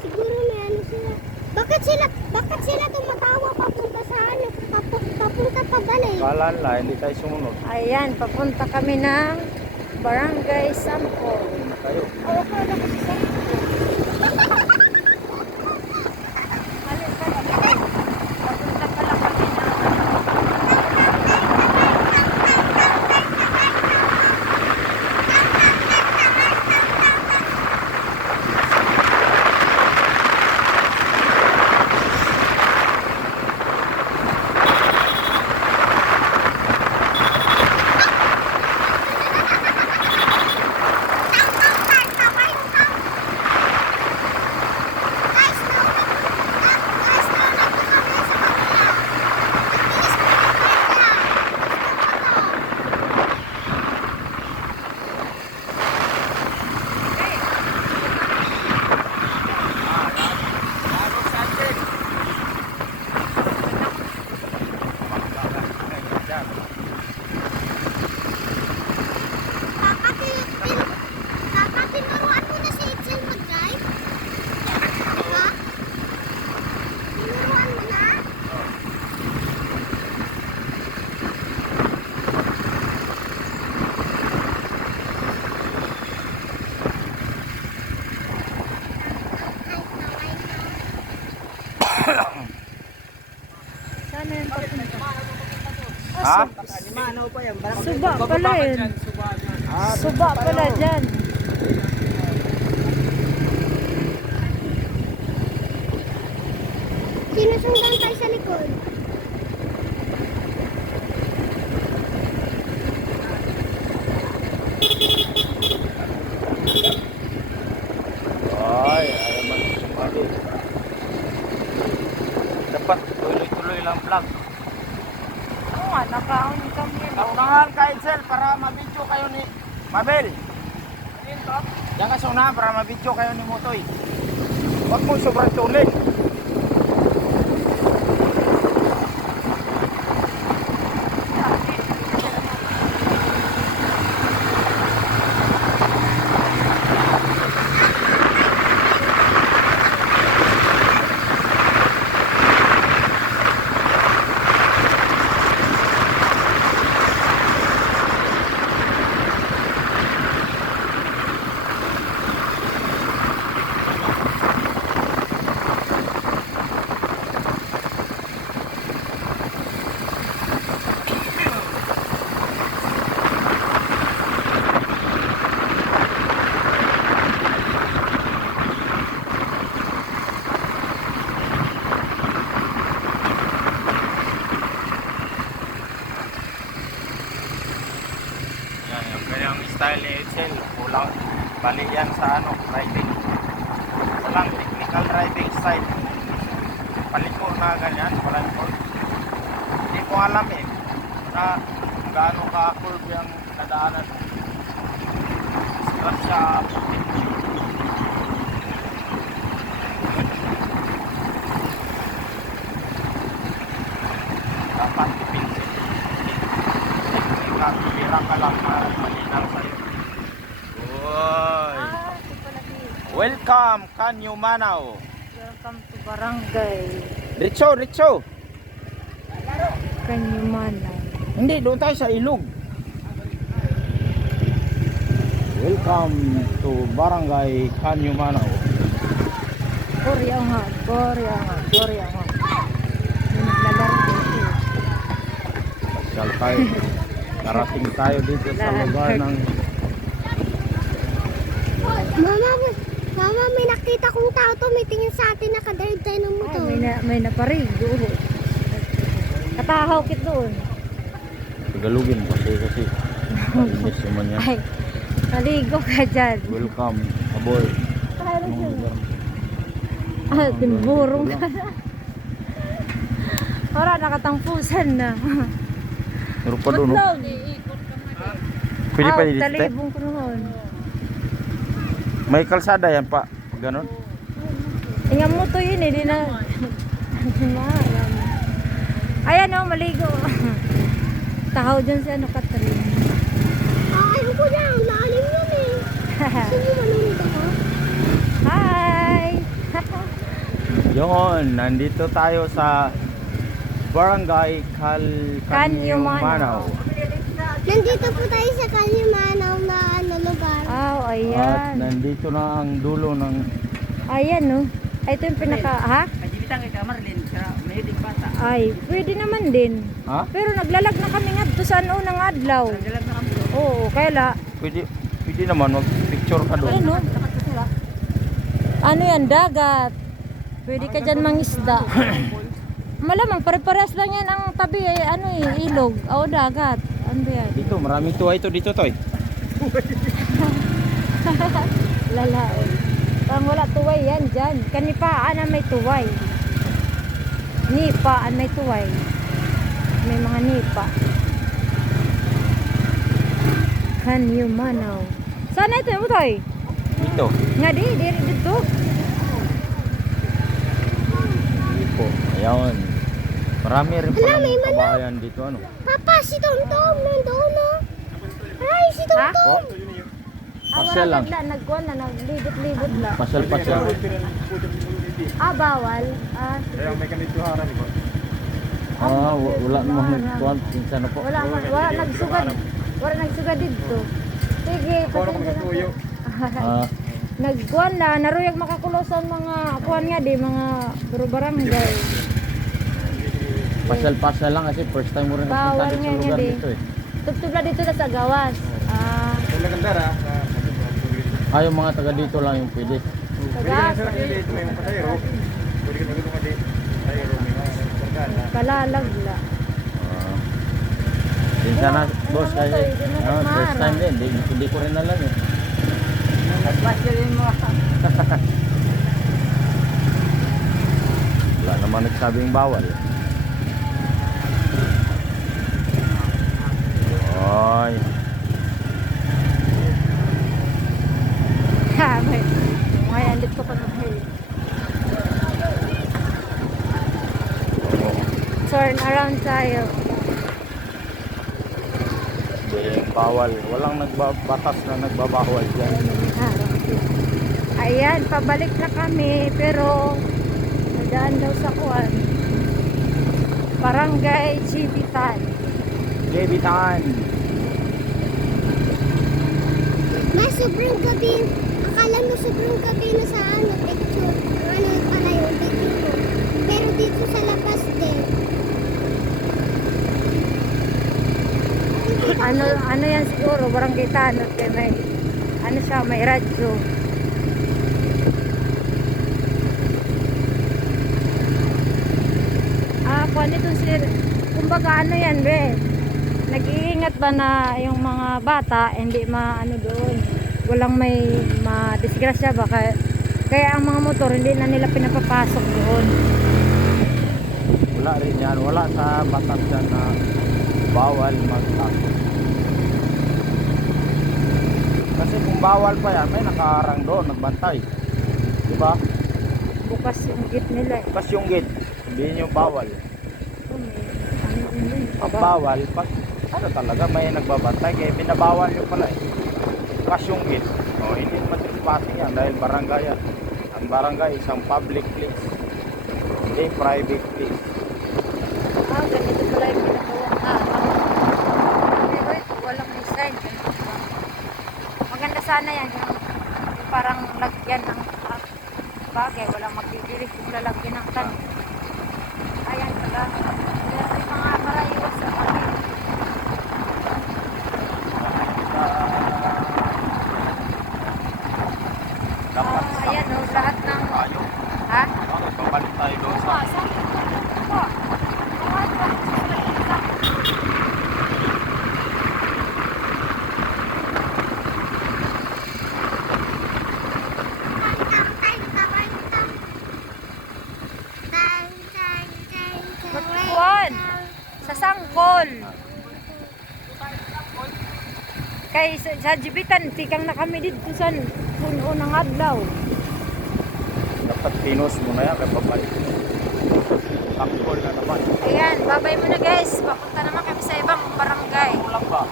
Siguro may ano sila. Bakit sila tumatawa papunta sa ano? Papunta pa galing. Kala nila, hindi tayo sumunod. Ayan, papunta kami ng Barangay Sampo. Tayo. Oh, akala ko si Sampo. Mali pala kami. Papunta pala kami ng Tinuruan mo na si Itzel mag-drive? Ha? Tinuruan mo na? sana yung papunta. Ha? Suba pala yun. Suba pala dyan. Sinusundan tayo sa likod. Ay, ayaw man sumali. Dapat tuloy-tuloy lang vlog. Oo nga, naka-on kami. Naunahan ka, Itzel, para mabidyo kayo ni Mabel. Diyan ka sa unahan para mabidyo kayo ni Mutoy. Huwag mo sobrang tuloy. Yan, yung kanyang style ni Itzel, kulang bali yan sa ano, driving. Walang technical driving style. Paliko na ganyan, walang curve. Hindi ko alam eh, na gaano ka-curve yung nadaanan. Scratch siya. Dapat ipinsin. Bira ka lang malinaw sa'yo. Uy! Ito pala dito. Welcome, Kanyo Manaw. Welcome to Barangay Richo! Kanyumana. Hindi, doon tayo sa ilog. Welcome to Barangay Kanyo Manaw. Korea nga. Yung naglalaro dito. Pasyal tayo. Narating tayo dito sa lugar ng... Mama, may nakita kong tao tumitingin sa atin, nakadrive tayo ng motor. May naparig. Katahaw kit doon. Tagalogin kasi English naman yan. Ay, naligo ka dyan. Welcome aboard. Timburong ka na. Ora, nakatangpusan na. Pero pa doon, no? Butlog. Pwede pa dito, te? Talibong ko noon. May kalsada yan pa. Ganon. Ingat mo to yun eh. Di na... Ayan o, maligo. Tahaw dyan si ano, Catherine. Ayaw ko na, lalim yun eh. Gusto mo malunod ako? Hi! Yun, nandito tayo sa Barangay Canyumanaw. Nandito po tayo sa Kalimanaw na lugar. Oh, At ayan. nandito na ang dulo ng Ayan, no. Ay, ito yung pinaka, ha? Kajibitang kay Kamarlin, sa mahilig bata. Ay, pwede naman din. ha? Pero naglalag na kami nga doon sa unang adlaw. Nagalag na kami. Oo, kaya la. Pwede naman mag-picture ka doon. Ano? Ano yan, dagat. Pwede ka dyan mangisda. Malamang, pare-parehas lang yan ang tabi, ilog. O, dagat. Ano ba yan? Dito, maraming tuwa ito dito, Toy. Lala, eh. Parang wala tuway yan dyan. Kanipaan na may tuway. Nipaan may tuway. May mga nipa. Canyumanaw. Saan ito mo, Toy? Dito. Nga diri dito. Dito. Ayan. Marami rin pala mga kabahayan dito. Ano? Papa, si Tomtom nandoon na. Ay, si Tomtom. Pasyal lang. Nagkuhan na, naglibot-libot na. Pasyal-pasyal. Bawal. Wala namang tuwan. Pinsan na po. Wala nagsugad. Wala nagsugad dito. Sige, pasensya na. Ah, Nagkuhan na, naruyag makakulosan mga kuhan nga di, mga barangay. pasyal-pasyal lang kasi first time mo rin Bawal nagpunta dito nga sa lugar di. dito eh. Tugtugla dito na sa gawas. Yung mga taga dito lang yung pwede. Sa gawas. Kalalagla. Ah. Pinsan na, boss, kasi first time din. Hindi ko rin alam eh. Nagpasya rin mo. Wala naman nagsabing bawal. Ay. Ha, may andit ko pa ng hell. Turn around tayo. Bawal. Walang batas na nagbabawal dyan. Ayan, pabalik na kami pero nadaan daw sa kuwan. Barangay Chibitan. Jebitan. Mas sobrang gabi. Akala mo sobrang gabi na sa picture. Ano pala yung video mo. Pero dito sa labas din. Ano yan siguro, Barangay Tanot kay may ano siya, may radyo. Kuwan ito sir. Kumbaga ano yan, be. Nag-iingat ba na yung mga bata hindi maano doon. Walang may madisgrasya ba kaya ang mga motor hindi na nila pinapapasok doon. Wala rin yan. Wala sa batas yan na bawal magtakot. Kasi kung bawal pa yan, may nakaharang doon, nagbantay. Diba? Bukas yung gate nila. Bukas yung gate. Hindi nyo bawal. Pag bawal, ano talaga, may nagbabantay. Kaya binabawal nyo pala eh. Bukas yung gate. Hindi matrespassing yan dahil barangay yan. Ang barangay isang public place. Hindi private place. Ganito pala yung ginagawa. Pero ito, walang design. Maganda sana yan. Yung parang lagyan ng bagay. Walang magbibilis kung lalagyan ng tanim. Ayan pala. Yan ay mga maraiwas sa kami. Dapat Ayan o, lahat ng... tayo. Ha? Okay, babalik tayo doon sa... Kuwan! Sa Sangkol! Kay sa Jibitan, tikang na kami dito sa unang adlaw. Dapat tinos mo na yan, kaya babalik. Takbol na naman. Ayan, babay muna guys. Papunta naman kami sa ibang barangay. Kulang ba?